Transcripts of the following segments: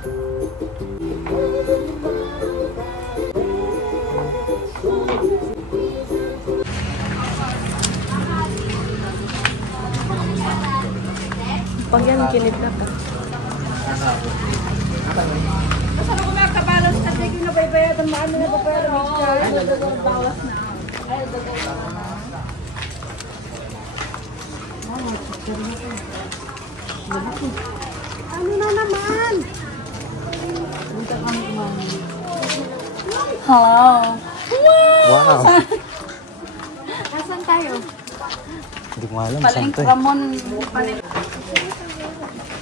Pag yan, kilid na pa. Kasama ko nakabalas kasi kung nabaybayadan mo, ano na babayadan mo? Ay, dadagawang bawas na. Ay, dadagawang ano na naman? Hello. Wow! Nasaan tayo? Hindi ko alam saan to eh. Ramon.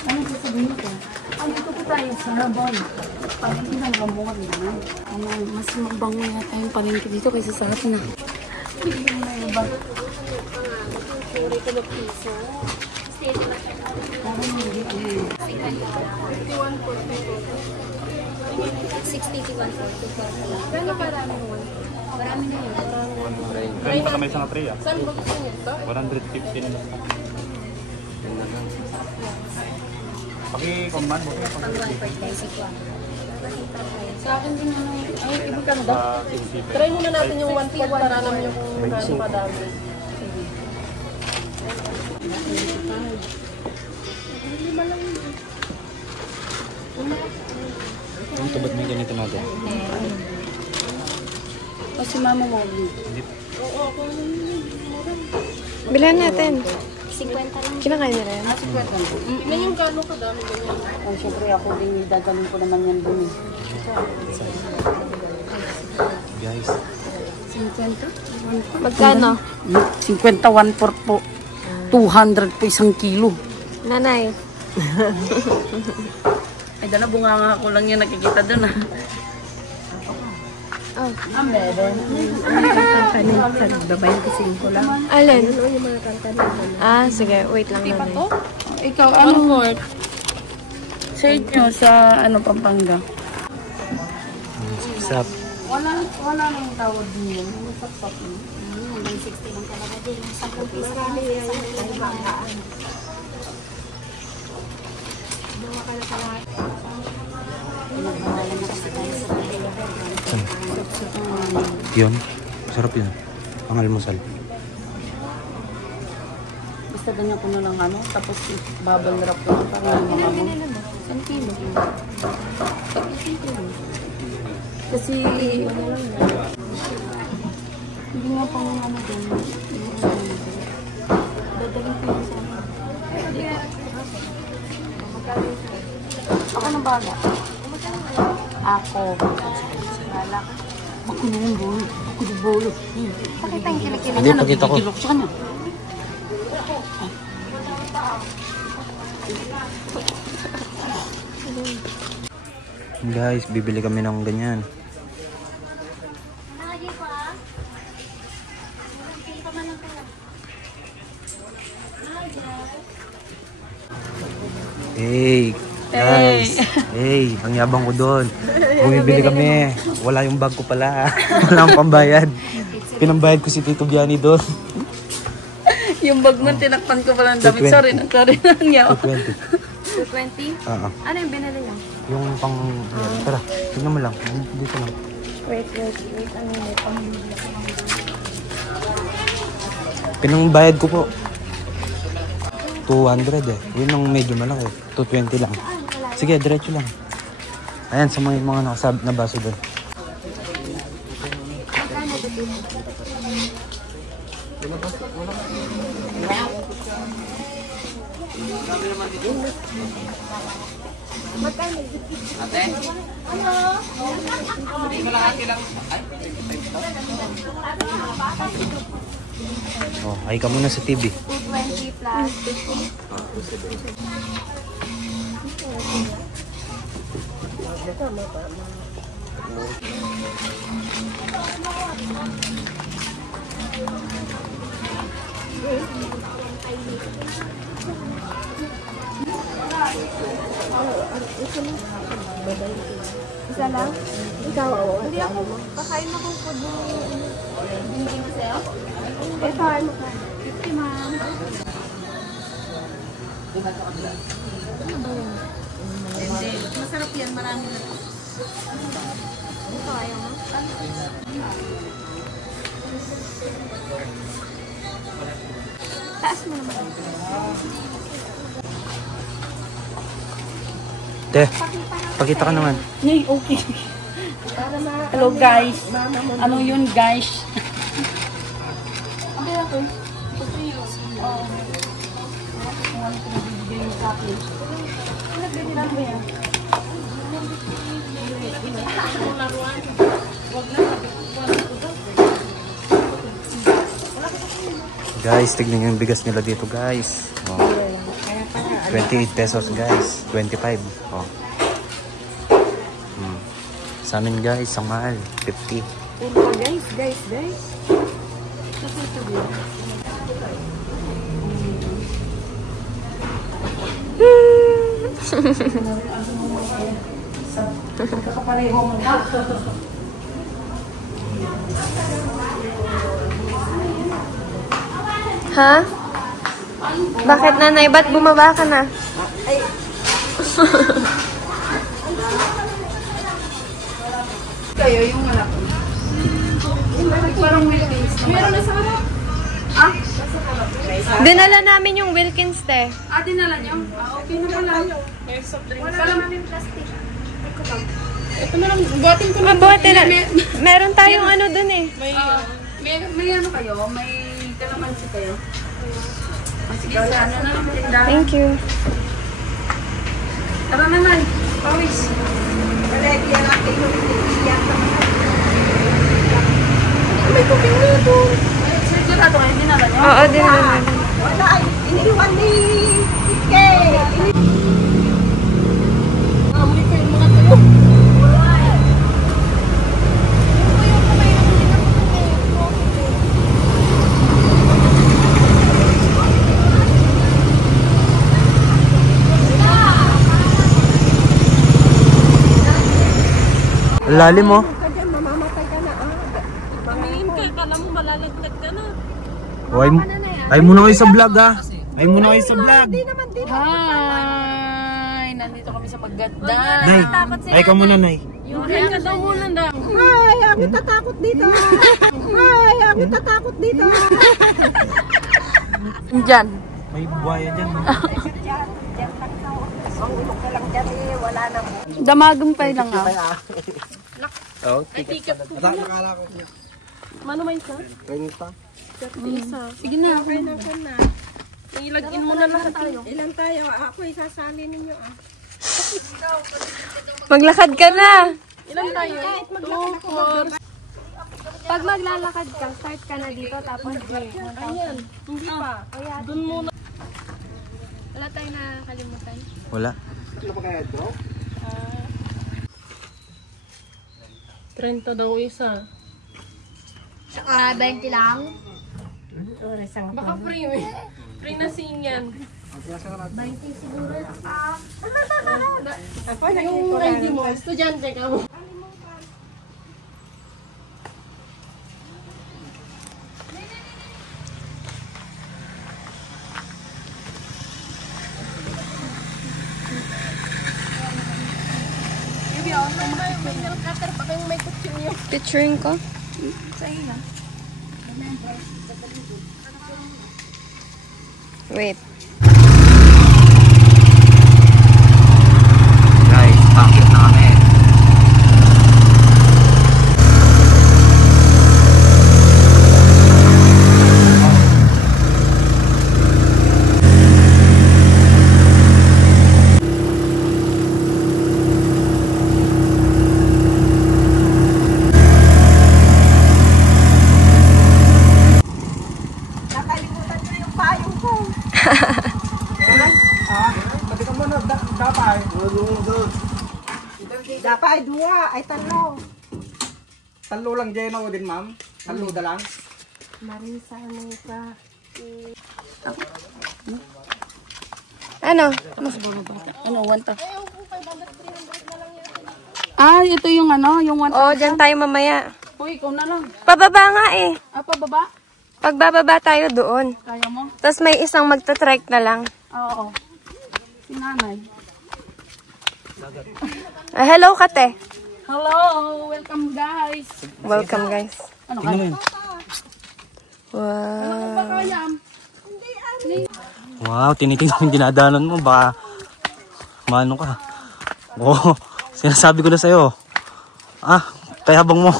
Ano sasabihin ko? Dito po tayo sa Ramon. Palengke ng Ramon. Mas magbango yata yung palengke dito kaysa sa atin na. Hindi yung may iba. Sorry ko na piso. Parang hindi ano yun. 61.42. Gano'n karami mo? Marami na yun. Kaya pa kami sa tray ah. Saan ba gusto niyo ito? 150 na lang. Paki-command mo. Pag 1 basic one. Sa akin din ano, ay ibig kanda. Try muna natin yung 1 para alam niyo kung gaano kadami. Ang tubad mo yung ganito natin. O si Mama mo. Bilhan natin. 50 lang. Kinakain niya rin. Na yung gaano kadami ganyan. Oh, syempre ako din, dadalhin ko naman yan dun eh. Guys. 50? Magkano? 51 po. 200 po isang kilo. Nanay. Ay, dala bunganga ko lang yan nakikita dun ah. Oh. Meron. Babayan kasi ko lang. Alin? Ah, sige. Wait lang nanay. Ikaw, anong work? Search nyo sa ano, Pampanga. What's up? Wala nang tawag din yun. Masap-sap yun. Hanggang 60 lang talaga din. 10 piso lang. Yun. Sarap yun. Ang almusal. Basta ganyan ko na lang ano, tapos bubble wrap ko para mga mo. Isang kilo. Kasi hindi nga pang ano din. Dadalhin ko yun sa ako na baga. Ako. Balak. Ako na yung bolo. Ako yung bolo. Pakita yung kilikili. Hindi, pakita ko. Kilok sa kanya. Guys, bibili kami ng ganyan. Hey, guys. Hey, ang yabang ko doon. Bumibili kami. Wala yung bag ko pala. Wala akong pambayad. Pinambayad ko si Tito Biani doon. Yung bag mo, tinakpan ko pala ng damit. Sorry na niya. 220. 220? Oo. Ano yung binili niyo? Yung pang... Tara, tingnan mo lang. Dito lang. Wait. Ano yung pang... Pinambayad ko po. 200 eh. Yun ang medyo malaki. 220 lang. Sige, diretso lang. Ayan, sa mga nakasab na baso doon. Oh, ay ka muna sa TV. 220 plus 50. Isa lang? Ikaw, hindi ako. Kakain ako po binigyan ko sa'yo. Ito, ano ka? 50, ma'am. Ano ba yun? Masarap yan, marami na. Ito, ayaw mo? Taas mo naman. Te, pakita ka naman. Nay, okay. Hello guys. Ano yun guys? Hindi ako. Kung ano ko nabibigay yung sa akin. Ano ba yan? Guys, tignan nyo yung bigas nila dito guys. Oh. 28 pesos guys. 25. Oh. Sa amin guys, ang mahal. 50. Guys. Kakapareho mo na. Ha? Bakit nanay? Ba't bumaba ka na? Kayo yung malaki. Parang Wilkins. Meron na sa harap. Ah? Dinala namin yung Wilkins, te. Ah, dinala nyo? Ah, okay na pala. Wala namin plastic. Ito na lang, buhatin ko na. Mabuti na. Meron tayong ano dun eh. May ano kayo? May kalamansi kayo? Ah, sige, ano na lang tindahan. Thank you. Tara naman, pawis. May cooking na ito. Sigurado kayo, dinala nyo? Oo, dinala namin. Wala, iniwan ni Kay. Amoy ko yung mga tuyo. Lalim mo. Mamamatay ka na ah. Pamingin ka, kala mo malalagtag ka na. Ay muna kayo sa vlog ha. Ay muna kayo sa vlog. Hi! Nandito kami sa Paggadda. Nay, ay ka muna nay. Yung ka daw muna daw. Ay, ako tatakot dito. Ay, ako tatakot dito. Diyan. May buhaya dyan. Damagumpay lang ah. Oh, Mano may isa? Sige na. Ilagin mo na lahat tayo. Ilan tayo? Ako isasali ninyo ah. Maglakad ka na. Ilan tayo? Kahit maglakad ako. Pag maglalakad ka, start ka na dito tapos Ayan, hindi pa. Doon muna. wala tayong nakakalimutan. Wala. 30 daw isa. Saka 20 lang. Baka free eh. Free na sinyan. 20 siguro. Yung ID mo, estudyante ka mo. Picturing ko. Wait. Guys, pakit na kami. Nakalimutan ko yung payong ko. Dapat ay dua, ay talo. Talo lang dyan ako din, ma'am. Talo da lang. Marisa, ano ka? Ano? Ano, 1 to? Ah, ito yung ano, yung 1 Oo, dyan tayo mamaya. Uy, ikaw na lang. Pababa nga eh. Ah, pababa? Pagbababa tayo doon. Kaya mo? Tapos may isang magta-trek na lang. Oo. Si nanay. Hello, Kate. Hello! Welcome guys! Welcome, guys. Ano Tingnan mo ka? yun. Wow. Bakayam? Wow, tinitingnan yung dinadaanan mo. Baka maano ka. Oo, sinasabi ko na sa'yo. Kaya habang mo.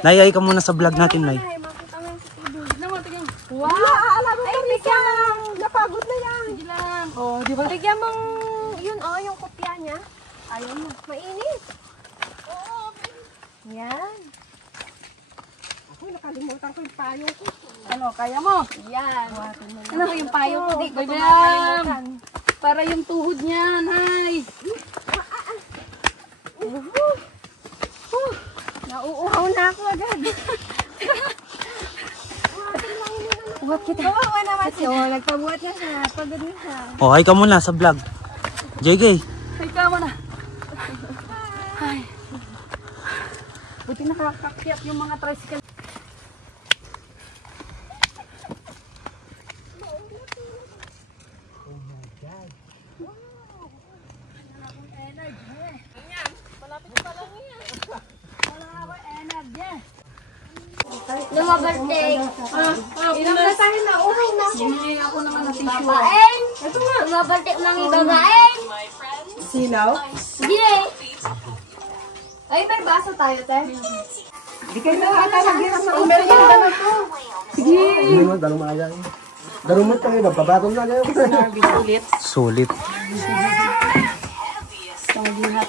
Nay, ka muna sa vlog natin, Nay. Wow! Ay, bigyan mong napagod na yan. Sige lang. Oh, di ba? Bigyan mong yun, yung kopya niya. Ayaw mo. Mainit. Yan. Ako, nakalimutan ko yung payo ko. Ano, kaya mo? Yan. Ano ko yung payo ko? Di ko Bayam! makalimutan. Para yung tuhod niya, Nay. Nauuhaw na ako agad. Buhat kita. Kawawa naman siya. Nagpabuhat na siya. Pagod na siya. Oh, hi ka muna sa vlog. JK. Ay, kamo na. Ay. Buti nakakakyat yung mga tricycle. Lumabarte. Ilang na tayo na. Uhay na. Bumili ako naman ng tissue. Babaen. Ito nga. Lumabarte mga babaen. Sinaw? Sige. Ay, may baso tayo, te. Di kayo nakakalagyan sa Merienda na to. Sige. Darumot tayo, babatong na kayo. Sulit.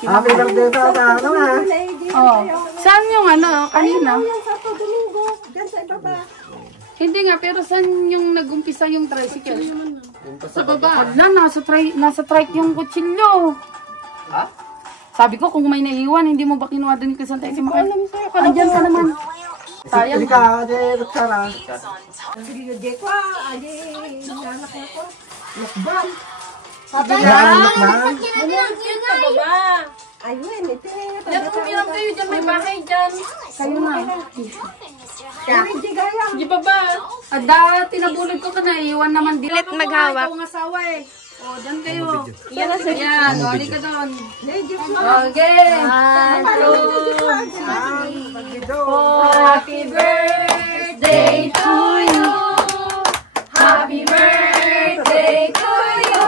Happy birthday sa ano ha? Oh. Saan yung ano, kanina? Santo Domingo. Diyan sa ibaba. Hindi nga, pero saan yung nag-umpisa yung tricycle? Sa baba. Na, nasa trike yung kutsilyo. Ha? Sabi ko, kung may naiwan, hindi mo ba kinuha din kasi tayo sumakay? Andyan ka naman. Sayang. Hindi ka, Sara. Sige, di ko. Adi, nanak na ko. Lakban. Anak na. Ayun, ito na. Diyan, umiram kayo dyan, may bahay dyan. Kayo na. Hindi gayam. Di ba ba? Ada, tinabulog ko ka na, iwan naman din. Ulit maghawak. Ikaw ang asawa eh. O, dyan kayo. Yan, o, halika ka doon. Okay. 1, 2, 3. Happy birthday to you. Happy birthday to you.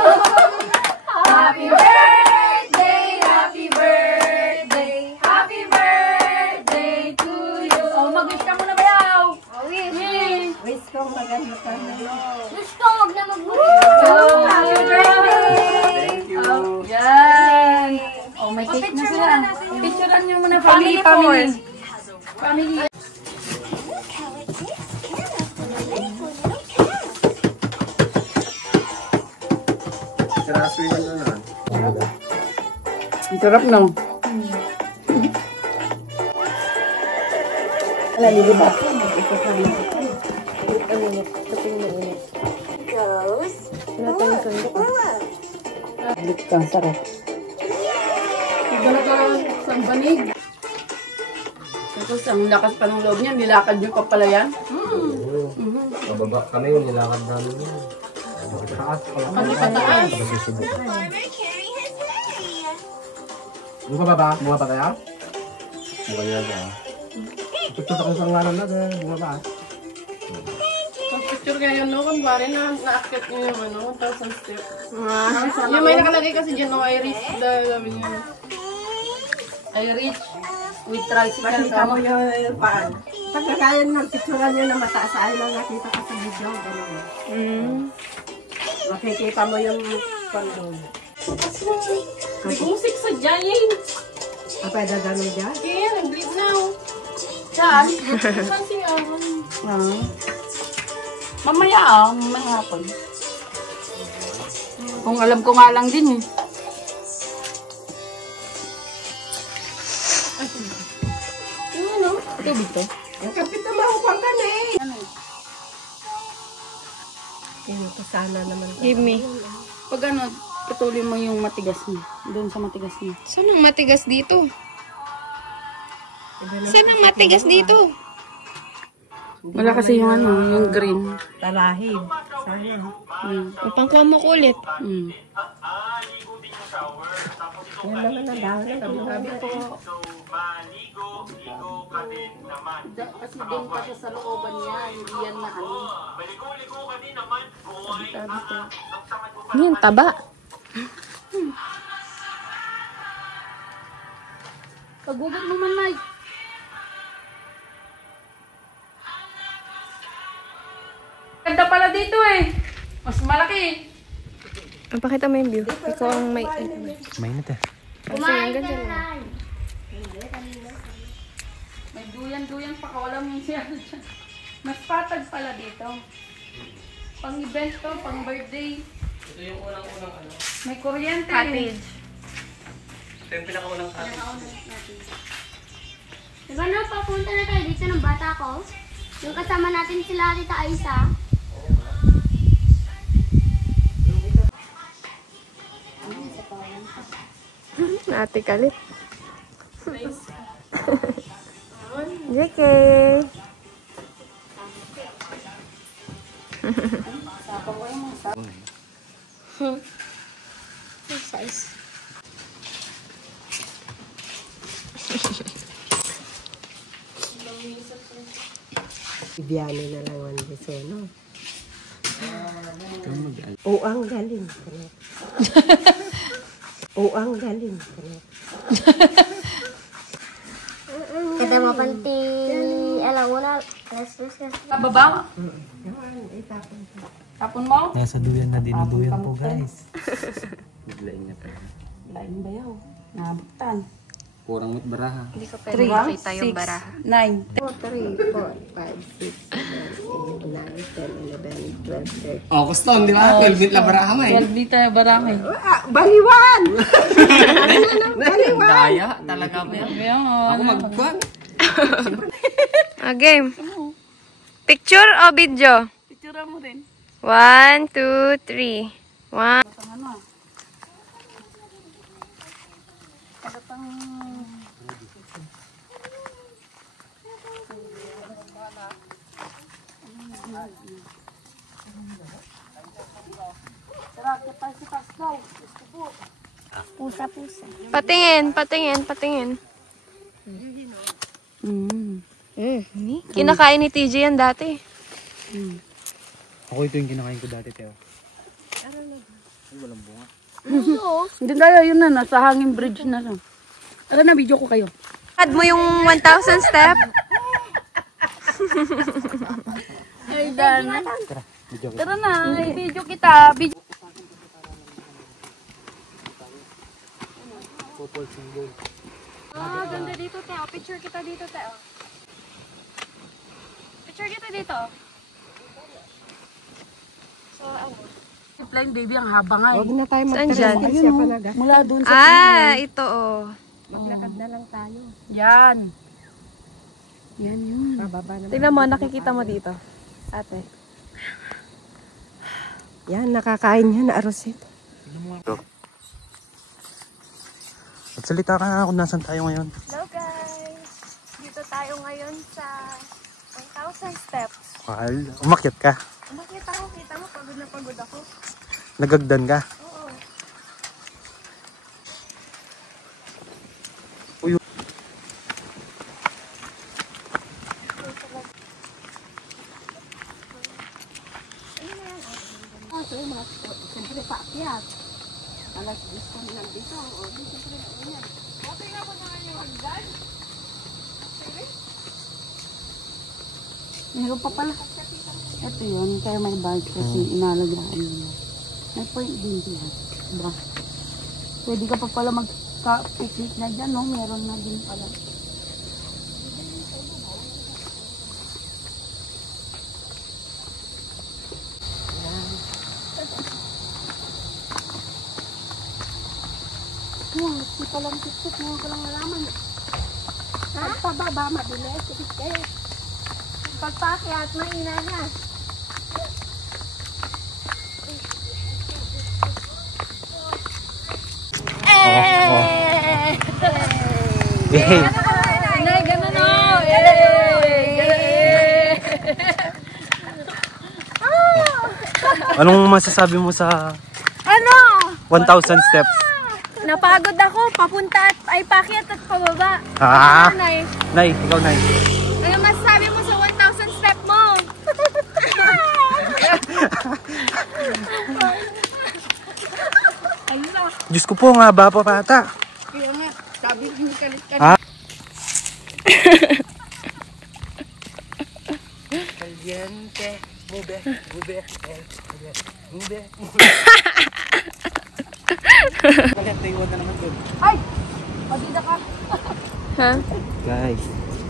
Happy birthday, happy birthday, happy birthday to you. O, mag-wish ka muna ba yaw? Wish. Wish ko maganda ka na. Gusto, huwag na mag-wish. Oh, happy birthday. Thank you. Yan. Oh, may cake na sila. Picturean niyo muna family. Family. Ang sarap no? Balik ka, sarap. Iba sa banig. Tapos ang lakas pa ng loob niya, nilakad niyo pa pala yan. Mababa kami, nilakad namin yun. Taas pala. Pataas. Bunga ba? Bunga pa kaya? Bunga nila ba? Tutok ako sa ngalan na dahil bunga ba? Picture kayo no, kung pare na na-accept niyo yung 1,000 steps. Yung may nakalagay kasi dyan, no, I reach the, sabi niyo. I reach with tricycle. Makita mo yung paan. Pagkakaya ng picturean nyo na mataas ay lang nakita ko sa video. Makikita mo yung pandong. Music sa Giant. Apa dadalo dyan? Kaya, nag-bleed now. Saan? Saan siya? Mamaya may hapon. Kung alam ko nga lang din eh. Ano? Tubig to? Yung kapit na mahupang ka na eh. Ito sana naman. Give me. Pag ano, patuloy mo yung matigas niya. Doon sa matigas niya. Saan ang matigas dito? Saan ang matigas dito? Wala kasi yung ano, yung green. Talahib. Sana. Ipangkuha mo ko ulit. Yan naman ang dahon ng Sabi ko, kasi din pa siya sa looban niya, hindi yan na ano. Sabi ko, Ano yung taba? pagbugat mo man, Mike. Ganda pala dito eh. Mas malaki. Pakita mo yung view. Ikaw ang may... Mainit eh. Kasi yung ganda lang. May duyan-duyan pa, wala mo yung siya. Mas patag pala dito. Pang event to, pang birthday. Ito yung unang-unang ano. May kuryente. Cottage. Ito yung pinakaunang Diba no, papunta na tayo dito ng bata ko? Yung kasama natin sila Tita Aisa. Ate Kalit. JK. Size. Ibiano na lang ang beso, no? Oo, ang galing. Oo, ang galing. Kita mo panti alauna. Let's. Baba. Tapon mo? Nasa duyan na dinuduyan po guys. Biglain niya pa. Lain ba yaw? Nabuktan. Kurang mo't baraha. Hindi ko pwede makita yung baraha. 9. 3, 4, 5, 6, 7, 8, 9, 10, 11, 12, 13. Oh, gusto, di ba? 12 bit la baraha mo eh. 12 dito na barangay. Baliwan! Daya, talaga mo yan. Ako magbuwan. Game. Picture o video? Picture mo rin. 1, 2, 3. 1. Ano? Kagatang... Sarap, kita daw. Gusto po. Pusa. Patingin. Kinakain ni TJ yan dati. Ako ito yung kinakain ko dati, Teo. Hindi tayo, yun na. Nasa hanging bridge na lang. Tara na, video ko kayo. Add mo yung 1,000 step. Ay, Dan. Video Tara na, video kita. Video. Ganda dito, Teo. Picture kita dito, Teo. Picture kita dito. Flying baby, ang haba nga eh. Huwag na tayo Saan dyan? siya palaga. Mula doon sa... Ito oh. Maglakad na lang tayo. Yan. Yan yun. Bababa na. Tingnan mo, nakikita mo dito. Ate. Yan, nakakain yan na arosit. At salita ka na kung nasan tayo ngayon. Hello guys! Dito tayo ngayon sa 1,000 steps. Mahal. Umakyat ka. Umakit ako, kita mo, pagod na pagod ako. Nagagdan ka. Oo. Uy. Siyempre, paakyat. Alas 10 kami lang dito. O, siyempre, yan. Okay nga po naman yung hagdan. Meron pa pala. Ito yun, kaya may bag kasi inalagaan nila. May point din diyan. Diba? Pwede ka pa pala magka-picnic na dyan, no? Meron na din pala. Yan, di palang tiktik, ngayon ko lang nalaman. Pagpababa, mabilis. Pagpakyat, maina na. Hey. Nay, gano'n o! Anong masasabi mo sa Ano? 1,000 steps? Napagod ako. Papunta at ay pakyat at pababa. Ah! Nay, Nay, ikaw Nay. ano masasabi mo sa 1,000 step mo? Diyos ko po, nga ba pa pata? Kaya nga, sabi ko kalit ka. Ah? Caliente, mube, mube, mube, mube. Caliente, iwan na naman doon. Pagida ka. Ha? Guys,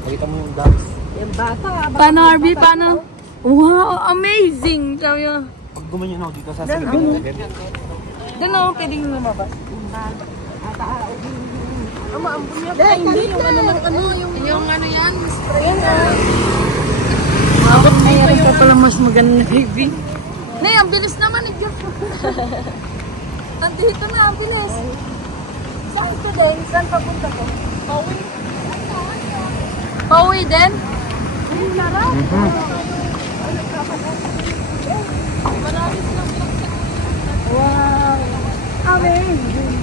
pakita mo yung dogs. Yung bata. Paano, Arby? Paano? Wow, amazing! Sabi niya. Pag gumanyan ako dito, sasabihin ko agad. Doon ako pwedeng lumabas. Hindi, yung ano lang, ano, Yung ano yan, spray na. Mayroon pa pala mas maganda, baby. Nay, ang bilis naman eh. Andito na, ang bilis. Saan ito din? Saan papunta ko? Pauwi. Pauwi din? Ay, sarap. Wow. Amazing.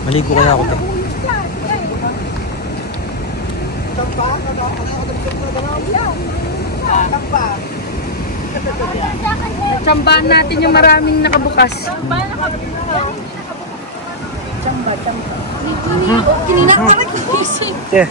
Maligo kaya ako te. Tsambahan natin yung maraming nakabukas. Kinina ka nakigising. Te.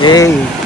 Yay!